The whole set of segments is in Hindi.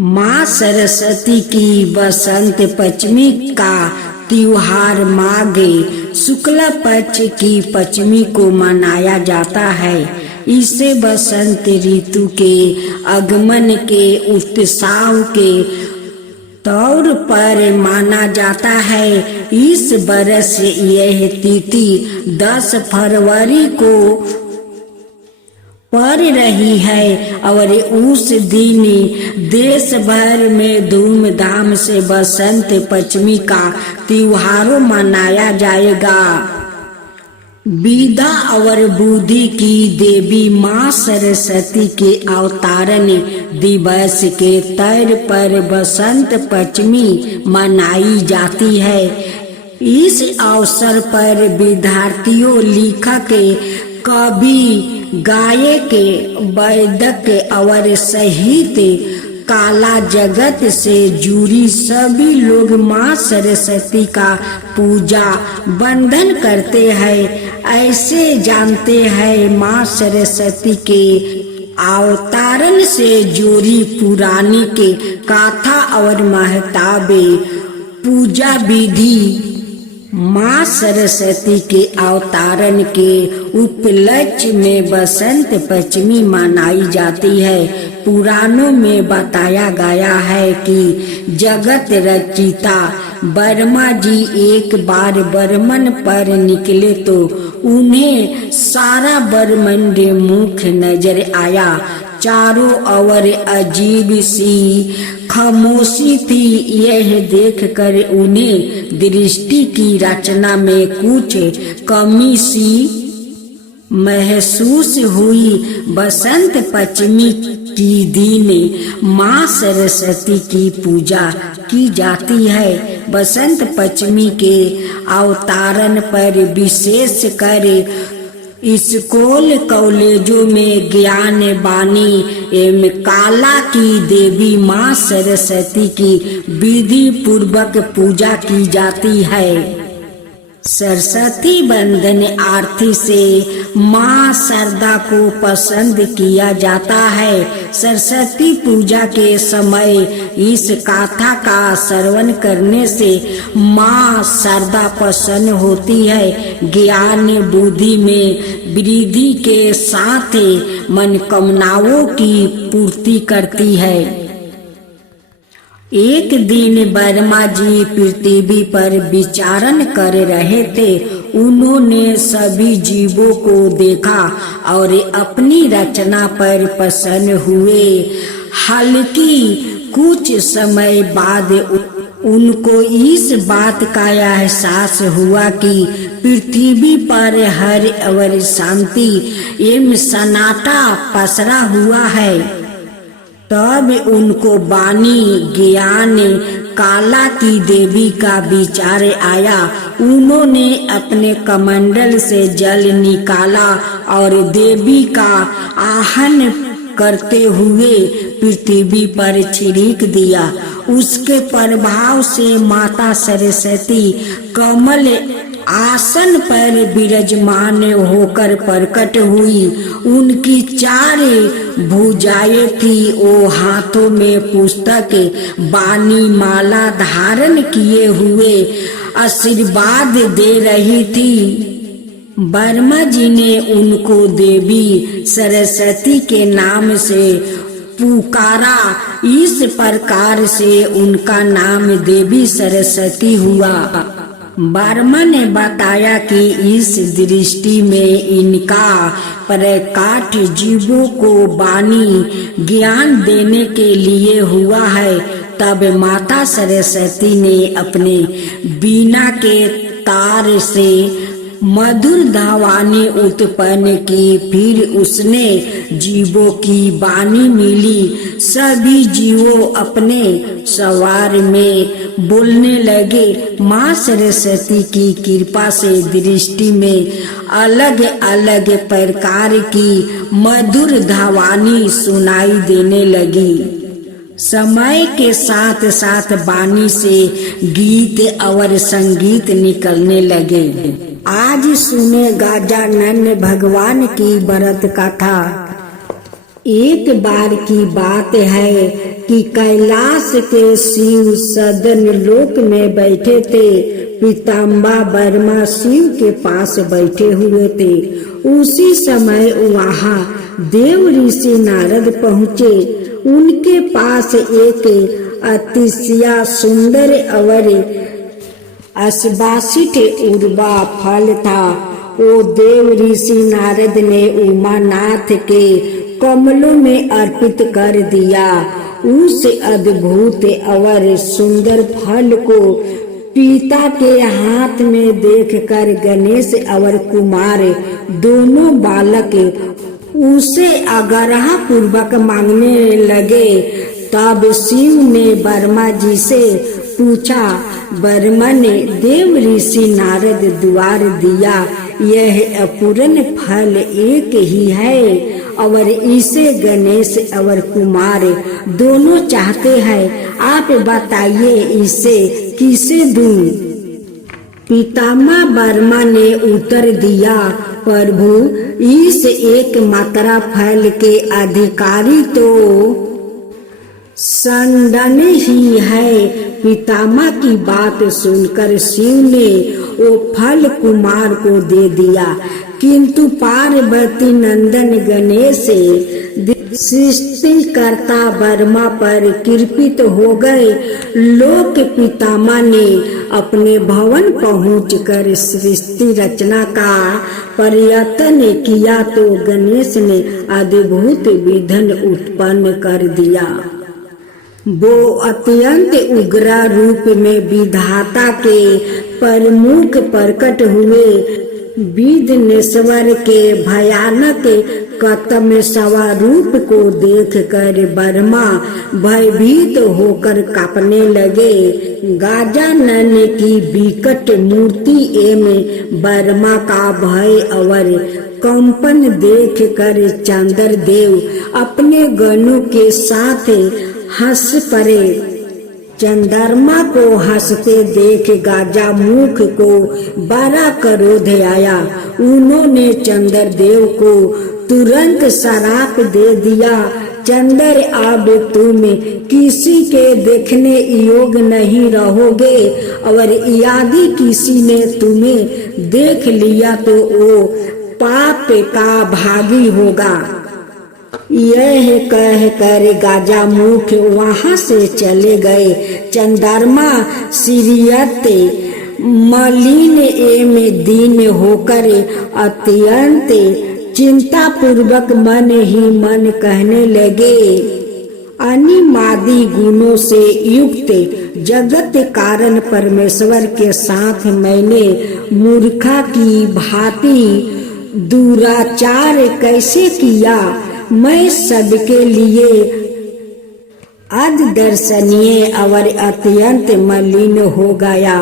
माँ सरस्वती की बसंत पंचमी का त्योहार माघ शुक्ल पक्ष की पंचमी को मनाया जाता है। इसे बसंत ऋतु के आगमन के उत्सव के तौर पर माना जाता है। इस बरस यह तिथि 10 फरवरी को पड़ रही है और उस दिन देश भर में धूमधाम से बसंत पंचमी का त्योहार मनाया जाएगा। विद्या और बुद्धि की देवी माँ सरस्वती के अवतरण दिवस के तौर पर बसंत पंचमी मनाई जाती है। इस अवसर पर विद्यार्थियों, लेखक, कवि, गायक, वैदक और साहित्य कला जगत से जुड़ी सभी लोग माँ सरस्वती का पूजा बंधन करते हैं। ऐसे जानते हैं माँ सरस्वती के अवतरण से जुड़ी पौराणिक कथा और महत्व। पूजा विधि माँ सरस्वती के अवतरण के उपलक्ष्य में बसंत पंचमी मनाई जाती है। पुराणों में बताया गया है कि जगत रचिता ब्रह्मा जी एक बार ब्रह्मांड पर निकले तो उन्हें सारा ब्रह्मांड मुख नजर आया। चारों ओर अजीब सी खामोशी थी। यह देखकर उन्हें दृष्टि की रचना में कुछ कमी सी महसूस हुई। बसंत पंचमी की दिन माँ सरस्वती की पूजा की जाती है। बसंत पंचमी के अवतरण पर विशेष कर स्कूल कॉलेजों में ज्ञान वाणी एवं कला की देवी माँ सरस्वती की विधि पूर्वक पूजा की जाती है। सरस्वती बंधन आरती से माँ शारदा को पसंद किया जाता है। सरस्वती पूजा के समय इस कथा का श्रवण करने से माँ शारदा प्रसन्न होती है। ज्ञान बुद्धि में वृद्धि के साथ मनोकामनाओं की पूर्ति करती है। एक दिन ब्रह्मा जी पृथ्वी पर विचरण कर रहे थे। उन्होंने सभी जीवों को देखा और अपनी रचना पर प्रसन्न हुए। हालांकि कुछ समय बाद उनको इस बात का एहसास हुआ कि पृथ्वी पर हर और शांति एवं सन्नाटा पसरा हुआ है। तब उनको वाणी ज्ञान कला की देवी का विचार आया। उन्होंने अपने कमंडल से जल निकाला और देवी का आह्वान करते हुए पृथ्वी पर छिड़क दिया। उसके प्रभाव से माता सरस्वती कमल आसन पर विराजमान होकर प्रकट हुई। उनकी 4 भुजाएं थी। वो हाथों में पुस्तक वाणी माला धारण किए हुए आशीर्वाद दे रही थी। ब्रह्मा जी ने उनको देवी सरस्वती के नाम से पुकारा। इस प्रकार से उनका नाम देवी सरस्वती हुआ। ब्रह्मा ने बताया कि इस दृष्टि में इनका प्रकाट जीवों को वाणी ज्ञान देने के लिए हुआ है। तब माता सरस्वती ने अपने बीना के तार से मधुर ध्वनि उत्पन्न की। फिर उसने जीवों की वाणी मिली। सभी जीवों अपने सवार में बोलने लगे। माँ सरस्वती की कृपा से दृष्टि में अलग अलग प्रकार की मधुर ध्वनि सुनाई देने लगी। समय के साथ साथ वाणी से गीत और संगीत निकलने लगे। आज सुने गजानन भगवान की व्रत कथा। एक बार की बात है कि कैलाश के शिव सदन लोक में बैठे थे। पीताम्बर वर्मा शिव के पास बैठे हुए थे। उसी समय वहाँ देव ऋषि नारद पहुँचे। उनके पास एक अतिशय सुंदर और सुवासित उर्वा फल था। वो देव ऋषि नारद ने उमानाथ के कमलों में अर्पित कर दिया। उस अद्भुत और सुंदर फल को पिता के हाथ में देखकर गणेश और कुमार दोनों बालक उसे आग्रह पूर्वक मांगने लगे। तब शिव ने वर्मा जी से पूछा। वर्मा ने देव ऋषि नारद द्वार दिया यह अपूर्ण फल एक ही है और इसे गणेश और कुमार दोनों चाहते हैं। आप बताइए इसे किसे दूं? पितामह वर्मा ने उत्तर दिया, प्रभु इस एक मात्रा फल के अधिकारी तो संडन ही है। पितामह की बात सुनकर शिव ने वो फल कुमार को दे दिया, किंतु पार्वती नंदन गणेश सृष्टिकर्ता वर्मा पर कृपित हो गए। लोक पितामह ने अपने भवन पहुंचकर सृष्टि रचना का प्रयत्न किया तो गणेश ने अद्भुत विघ्न उत्पन्न कर दिया। वो अत्यंत उग्र रूप में विधाता के प्रमुख प्रकट हुए। विघ्नेश्वर के भयानक कतम स्वरूप को देखकर वर्मा भयभीत होकर कांपने लगे। गजानन की विकट मूर्ति एवं वर्मा का भय और कंपन देखकर चंद्रदेव अपने गणों के साथ हंस पड़े। चंद्रमा को हंसते देख गजामुख को बड़ा क्रोध आया। उन्होंने चंद्रदेव को तुरंत श्राप दे दिया। चंद्र अब तुम किसी के देखने योग्य नहीं रहोगे और यदि किसी ने तुम्हें देख लिया तो वो पाप का भागी होगा। यह कहकर गजामुख वहां से चले गए। चंद्रमा सीरियत मलिन एवं दीन होकर अत्यंत चिंता पूर्वक मन ही मन कहने लगे, अनिमादि गुणों से युक्त जगत कारण परमेश्वर के साथ मैंने मूर्खा की भांति दुराचार कैसे किया। मैं सबके लिए अदर्शनीय और अत्यंत मलिन हो गया।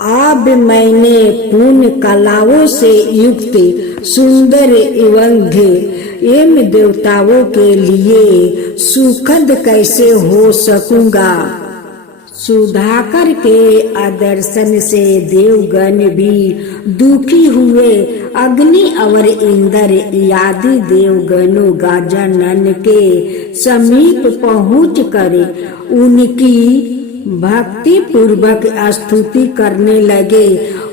अब मैंने पुण्य कलाओं से युक्त सुंदर एवं देवताओं के लिए सुखद कैसे हो सकूंगा। सुधाकर के आदर्शन से देवगण भी दुखी हुए। अग्नि और इंद्र आदि देवगणों गजानन के समीप पहुँच कर उनकी भक्ति पूर्वक स्तुति करने लगे।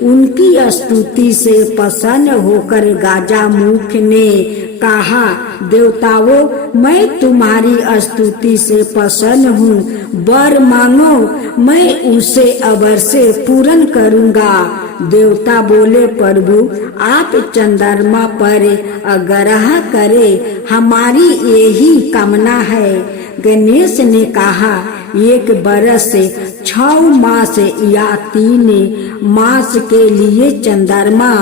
उनकी स्तुति से प्रसन्न होकर गजामुख ने कहा, देवताओं मैं तुम्हारी स्तुति से प्रसन्न हूँ। वर मांगो मैं उसे अवश्य पूर्ण करूँगा। देवता बोले, प्रभु आप चंद्रमा पर आग्रह करें, हमारी यही कामना है। गणेश ने कहा, एक बरस 6 मास या 3 मास के लिए चंद्रमा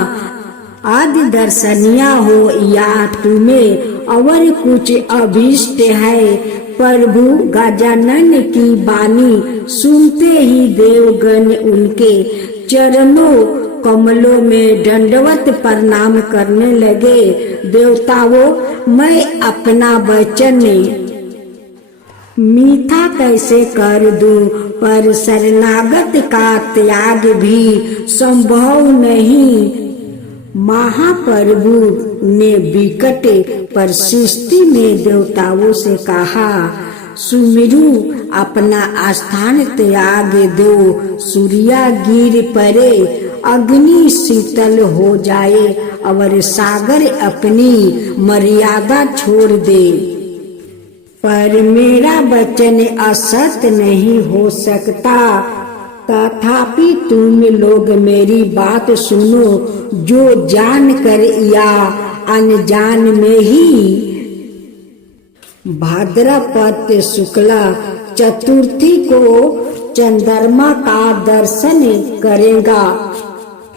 आदि दर्शनीय हो या तुम्हें और कुछ अभीष्ट है। प्रभु गजानन की वाणी सुनते ही देवगण उनके चरणों कमलों में दंडवत प्रणाम करने लगे। देवताओं मैं अपना वचन मीठा कैसे कर दूं, पर शरणागत का त्याग भी संभव नहीं। महाप्रभु ने विकट परिस्थिति में देवताओं से कहा, सुमेरु अपना स्थान त्याग दो, सूर्य गिर पड़े, अग्नि शीतल हो जाए और सागर अपनी मर्यादा छोड़ दे, पर मेरा वचन असत्य नहीं हो सकता। तथापि तुम लोग मेरी बात सुनो, जो जान कर या अनजान में ही भाद्रपद शुक्ला चतुर्थी को चंद्रमा का दर्शन करेगा,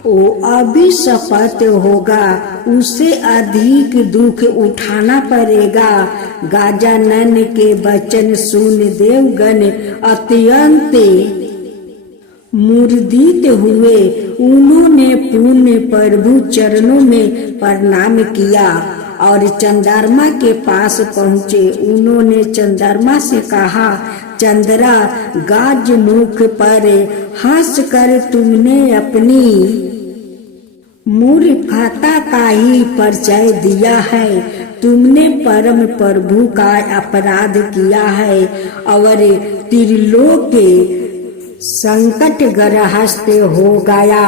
वो अभिशप्त होगा, उसे अधिक दुख उठाना पड़ेगा। गजानन के वचन सुन देवगण अत्यंत मुर्दित हुए। उन्होंने पुण्य प्रभु चरणों में प्रणाम किया और चंद्रमा के पास पहुँचे। उन्होंने चंद्रमा से कहा, चंद्रा, गाज मुख पर हंसकर तुमने अपनी मूर्खता का ही परिचय दिया है। तुमने परम प्रभु का अपराध किया है और त्रिलोक संकट ग्रस्त हो गया।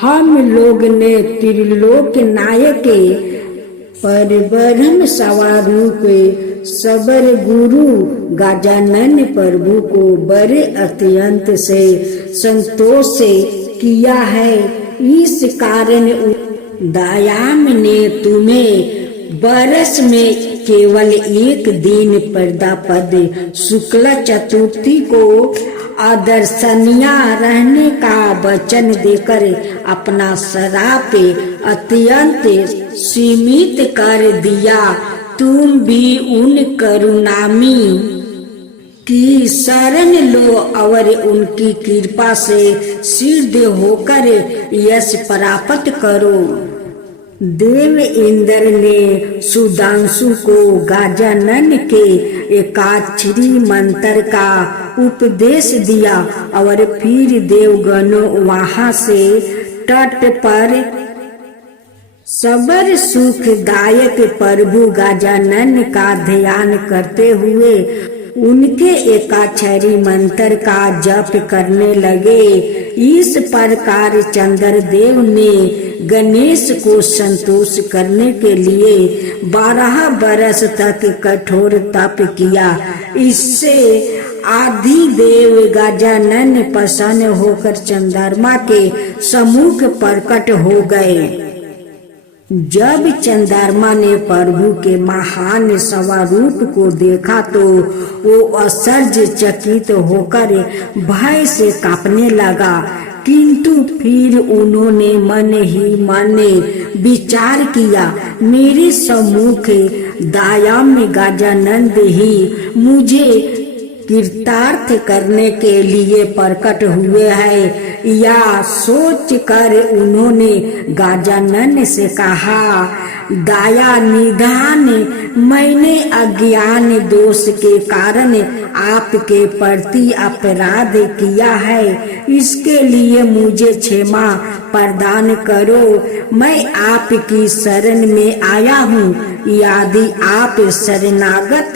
हम लोग ने त्रिलोक नायक पर ब्रह्म स्वरूप सबर गुरु गजानन प्रभु को बड़े अत्यंत से संतोष से किया है। इस कारण दयाम ने तुम्हें वर्ष में केवल एक दिन प्रदापद शुक्ला चतुर्थी को अदर्शनीय रहने का वचन देकर अपना श्राप अत्यंत सीमित कर दिया। तुम भी उन करुणामी की शरण लो और उनकी कृपा से सिद्ध होकर यश प्राप्त करो। देव इंद्र ने सुधांशु को गजानन के एकाक्षरी मंत्र का उपदेश दिया और फिर देवगणों वहां से तट पर सबर सुखदायक प्रभु गजानन का ध्यान करते हुए उनके एकाक्षरी मंत्र का जप करने लगे। इस प्रकार चंद्रदेव ने गणेश को संतोष करने के लिए 12 बरस तक कठोर तप किया। इससे आदिदेव गजानन प्रसन्न होकर चंद्रमा के सम्मुख प्रकट हो गए। जब चंद्रमा ने प्रभु के महान स्वरूप को देखा तो वो आश्चर्यचकित होकर भय से कांपने लगा। किंतु फिर उन्होंने मन ही मन विचार किया, मेरे सम्मुख दयामय गजानन ही मुझे कृतार्थ करने के लिए प्रकट हुए हैं। या सोच कर उन्होंने गजानन से कहा, दया निधान, मैंने अज्ञान दोष के कारण आपके प्रति अपराध किया है, इसके लिए मुझे क्षमा प्रदान करो। मैं आपकी शरण में आया हूँ। यदि आप शरणागत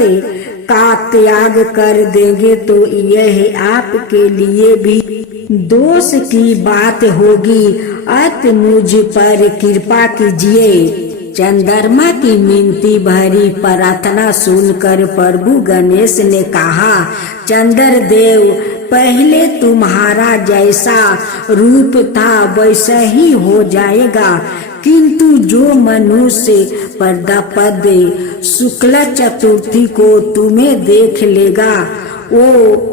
का त्याग कर देंगे तो यह आपके लिए भी दोष की बात होगी। अतः मुझ पर कृपा कीजिए। चंद्रमा की मिनती भरी प्रार्थना सुनकर प्रभु गणेश ने कहा, चंद्रदेव, पहले तुम्हारा जैसा रूप था वैसा ही हो जाएगा, किंतु जो मनुष्य प्रदापद शुक्ला चतुर्थी को तुम्हें देख लेगा वो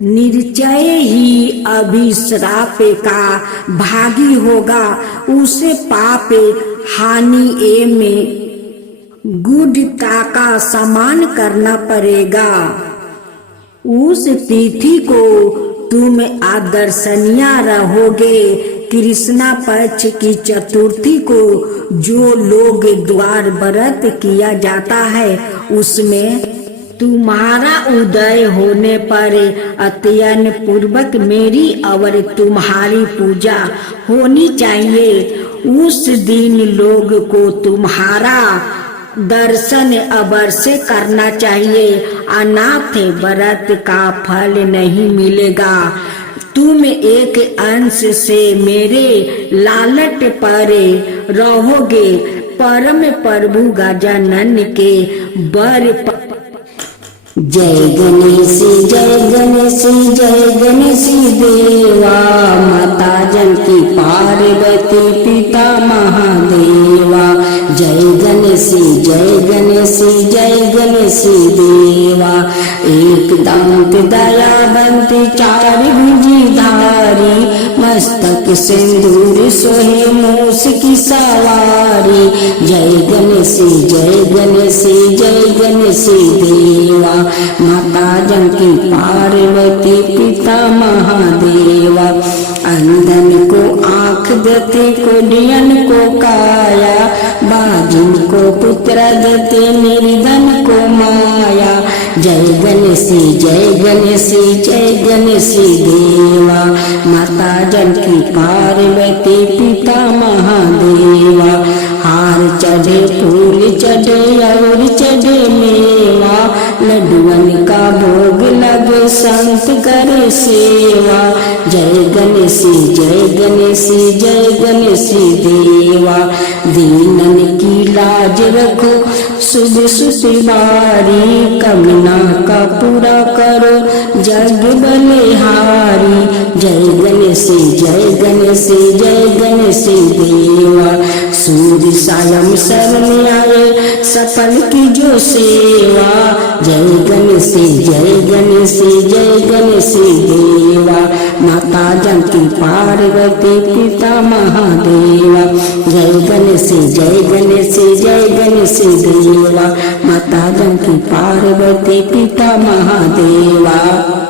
निश्चय ही अभिश्राप का भागी होगा। उसे पाप हानि में गुढ़ता का समान करना पड़ेगा। उस तिथि को तुम आदर्शनीय रहोगे। कृष्णा पक्ष की चतुर्थी को जो लोग द्वार व्रत किया जाता है उसमें तुम्हारा उदय होने पर अत्यंत पूर्वक मेरी और तुम्हारी पूजा होनी चाहिए। उस दिन लोग को तुम्हारा दर्शन अवश्य करना चाहिए। अनाथ व्रत का फल नहीं मिलेगा। तुम एक अंश से मेरे लालट पर रहोगे। परम प्रभु गजानन के बर जय गणेश जय गणेश जय गणेश देवा। माता जानकी पार्वती पिता महादेवा। जय गणेश जय गणेश जय गणेश देवा। एक दांत दयावंत चार भुजधारी। मस्तक सिंदूर सोहे मूस की सवारी। जय गणेश जय गणेश जय गणेश देवा। माता जानकी पार्वती पिता महादेवा। अंधन को आँख देते कोढ़ियन को काया। बाजिन को पुत्र देते निर्धन को माया। जय गणेश जय गणेश जय गणेश देवा। माता जानकी पार्वती पिता महादेवा। हार चढ़े फूल चढ़े और चढ़े मेवा। लड्डुअन का भोग लगे संत करे सेवा। जय गणेश जय गणेश जय गणेश देवा। दीनन की लाज रखो शुभ सुतिवारी। कमना का पूरा करो जग बलिहारी। जय गणेश जय गणेश जय गणेश देवा। सूर्य सायं शरण आए सफल की जो सेवा। जय गणेश जय गणेश जय गणेश देवा। माता जानकी पार्वती पिता महादेवा। जय गणेश जय गणेश जय गणेश देवा। माता जानकी पार्वती पिता महादेवा।